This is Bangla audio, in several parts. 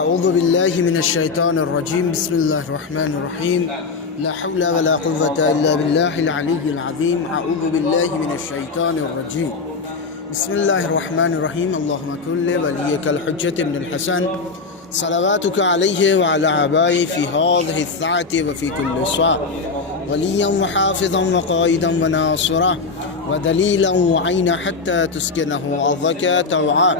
أعوذ بالله من الشيطان الرجيم. بسم الله الرحمن الرحيم. لا حول ولا قوة إلا بالله العلي العظيم. أعوذ بالله من الشيطان الرجيم. بسم الله الرحمن الرحيم. اللهم كن وليك الحجة بن الحسن. صلواتك عليه وعلى آبائه في هذه الساعة وفي كل ساعة وليا وحافظا وقائدا وناصرا. ودليلا وعينا حتى تسكنه أرضك توعا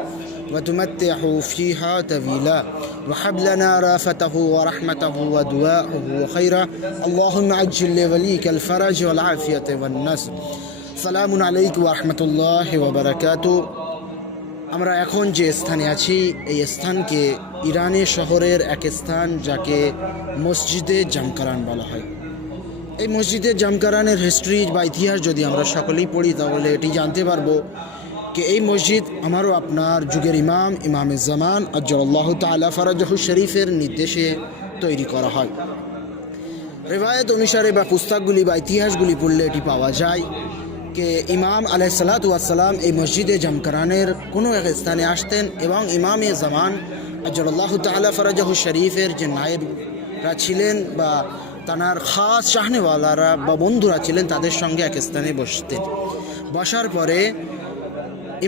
وتمتعه فيها طويلا وحب لنا رافته ورحمته ودواءه خيرا اللهم عجل لوليك الفرج والعافية والنصر সালামুন আলাইকুম রহমতুল্লাহ ওবরাকাত আমরা এখন যে স্থানে আছি এই স্থানকে ইরানের শহরের এক স্থান যাকে মসজিদে জামকারান বলা হয় এই মসজিদের জামকারানের হিস্ট্রি বা ইতিহাস যদি আমরা সকলেই পড়ি তাহলে এটি জানতে পারবো যে এই মসজিদ আমারও আপনার যুগের ইমাম ইমামে জামান আজ্লাহ তালা ফরাজহ শরীফের নির্দেশে তৈরি করা হয় রেবায়ত অনুসারে বা পুস্তকগুলি বা ইতিহাসগুলি পড়লে এটি পাওয়া যায় কে ইমাম আলাইসালাতাম এই মসজিদে জামকারানের কোনো এক স্থানে আসতেন এবং ইমামে জামান আজ্লাহ তালা ফরাজাহ শরীফের যে নায়েবরা ছিলেন বা তানার খাস চাহনেওয়ালারা বা বন্ধুরা ছিলেন তাদের সঙ্গে এক স্থানে বসতেন বসার পরে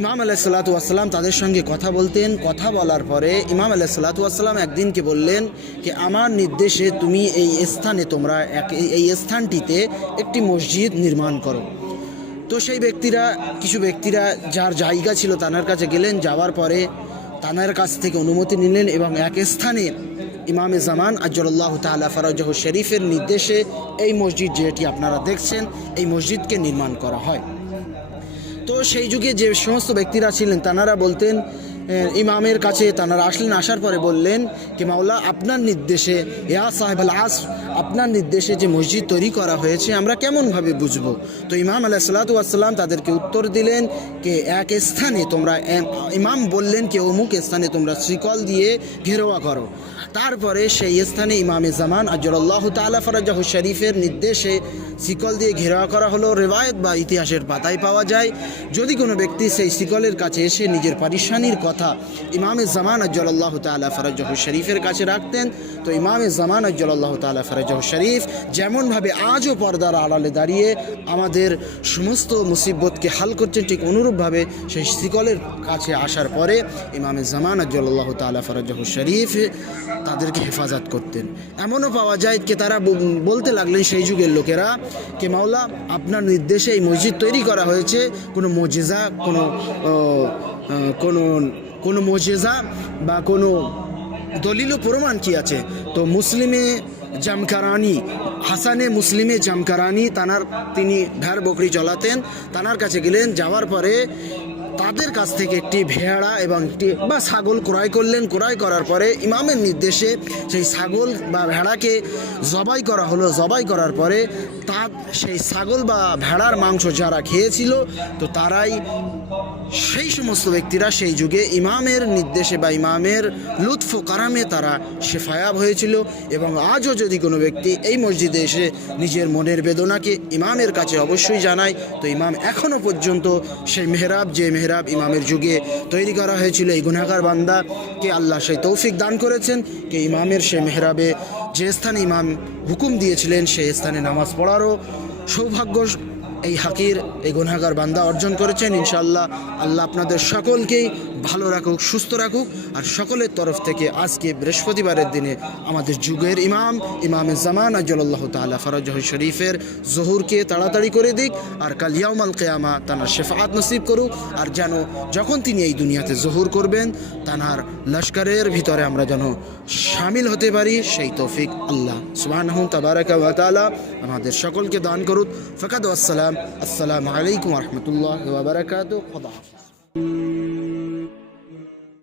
ইমাম আলাইসাল্লাতুয়াসাল্লাম তাদের সঙ্গে কথা বলতেন। কথা বলার পরে ইমাম আলাইসাল্লাতুয়াসাল্লাম একদিনকে বললেন যে, আমার নির্দেশে তুমি এই স্থানে তোমরা এই স্থানটিতে একটি মসজিদ নির্মাণ করো। তো সেই ব্যক্তিরা, কিছু ব্যক্তিরা যার জায়গা ছিল তানার কাছে গেলেন। যাওয়ার পরে তানার কাছ থেকে অনুমতি নিলেন এবং এক স্থানে ইমামে জামান আজরুল্লাহ তালা ফরাজহ শরীফের নির্দেশে এই মসজিদ যেটি আপনারা দেখছেন, এই মসজিদকে নির্মাণ করা হয়। তো সেই যুগে যে সমস্ত ব্যক্তিরা ছিলেন তানারা বলতেন ইমামের কাছে তানারা আসলেন, আসার পরে বললেন কি, মাওলা, আপনার নির্দেশে, ইয়া সাহেব আল আস, আপনার নির্দেশে যে মসজিদ তৈরি করা হয়েছে, আমরা কেমনভাবে বুঝব? তো ইমাম আলাহ সাল্লাতাম তাদেরকে উত্তর দিলেন, কে, এক স্থানে তোমরা ইমাম বললেন কি, অমুক স্থানে তোমরা শ্রীকল দিয়ে ঘেরোয়া করো। তারপরে সেই স্থানে ইমামে জামান আজরুল্লাহ তালা ফরাজাহ শরীফের নির্দেশে শিকল দিয়ে ঘেরাও করা হলো। রেওয়ায়ত বা ইতিহাসের পাতায় পাওয়া যায়, যদি কোনো ব্যক্তি সেই শিকলের কাছে এসে নিজের পারিশানির কথা ইমামে জামান আজ্লাহ তালা ফরাজাহ শরীফের কাছে রাখতেন, তো ইমামে জামান আজ্লাহ তালা ফরাজাহ শরীফ যেমনভাবে আজও পর্দার আড়ালে দাঁড়িয়ে আমাদের সমস্ত মুসিবতকে হাল করছেন, ঠিক অনুরূপভাবে সেই শিকলের কাছে আসার পরে ইমামে জামান আজ্লাহ তালা ফরাজাহ শরীফ তাদেরকে হেফাজত করতেন। এমনও পাওয়া যায় যে তারা বলতে লাগলেন সেই যুগের লোকেরা কে, মাওলা, আপনার নির্দেশে এই মসজিদ তৈরি করা হয়েছে। কোনো মজেজা, কোনো কোনো কোনো মজেজা বা কোনো দলিল প্রমাণ কি আছে? তো মুসলিমে জামকারানি, হাসানে মুসলিমে জামকারানি, তানার, তিনি ভেড় বকরি চলাতেন তানার কাছে গেলেন, যাওয়ার পরে তাদের কাছ থেকে একটি ভেড়া এবং একটি বা ছাগল ক্রয় করলেন। ক্রয় করার পরে ইমামের নির্দেশে সেই ছাগল বা ভেড়াকে জবাই করা হলো। জবাই করার পরে তার সেই ছাগল বা ভেড়ার মাংস যারা খেয়েছিল, তো তারাই সেই সমস্ত ব্যক্তিরা সেই যুগে ইমামের নির্দেশে বা ইমামের লুৎফ কারামে তারা শেফায়াব হয়েছিল এবং আজও যদি কোনো ব্যক্তি এই মসজিদে এসে নিজের মনের বেদনাকে ইমামের কাছে অবশ্যই জানায়, তো ইমাম এখনও পর্যন্ত সেই মেহরাব, যে মেহরাব ইমামের যুগে তৈরি করা হয়েছিল। এই গুনাগার বান্দাকে আল্লাহ সেই তৌফিক দান করেছেন কে ইমামের সে মেহরাবে যে স্থানে ইমাম হুকুম দিয়েছিলেন, সেই স্থানে নামাজ পড়ারও সৌভাগ্য এই হাকির, এই গুনাগার বান্দা অর্জন করেছেন ইনশাল্লাহ আল্লাহ আপনাদের সকলকেই ভালো রাখুক, সুস্থ রাখুক। আর সকলের তরফ থেকে আজকে বৃহস্পতিবারের দিনে আমাদের যুগের ইমাম, ইমামে জামান আজ্লাহ তালা ফরাজহ শরীফের জহুরকে তাড়াতাড়ি করে দিক। আর কালিয়াউম আল কেয়ামা, তানার শেফাত নসিব করুক। আর যেন যখন তিনি এই দুনিয়াতে জহুর করবেন, তানার লস্করের ভিতরে আমরা যেন সামিল হতে পারি, সেই তৌফিক আল্লাহ সুবাহ তাবারাকা আমাদের সকলকে দান করুক। ফকাত আসসালাম السلام عليكم ورحمة الله وبركاته. خدا